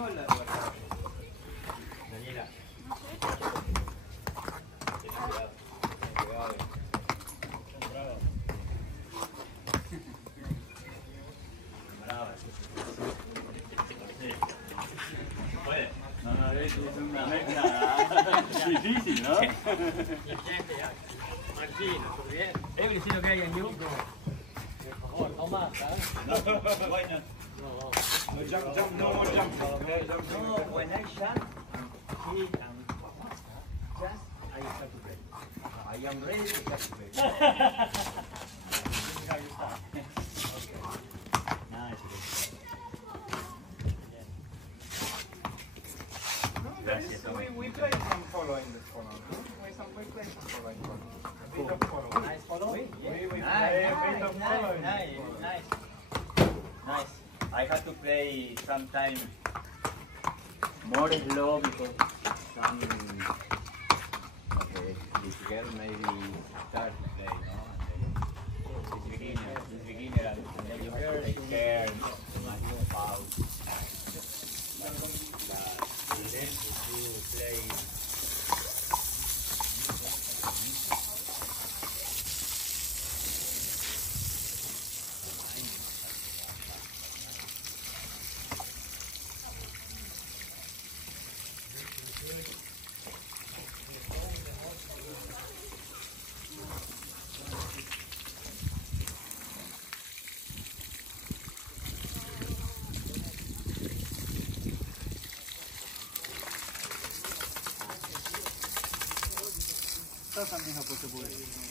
española. Daniela. Es una mezcla difícil, ¿no? Martino, ¿todo bien? ¿Es lo que hay en YouTube? Por favor, no más, ¿sabes? No, why not? No jump, no more jump. No, when I jump, he just I start to play. I am ready to start to play. Nice. We play some polo in this polo. We play some polo in polo. A bit of polo. Nice follow? We play a bit of polo in Nice. I have to play sometime more slow because some this girl maybe start to play, no? This beginner, and then you have to take care, much about the length to play. También ha puesto por ahí.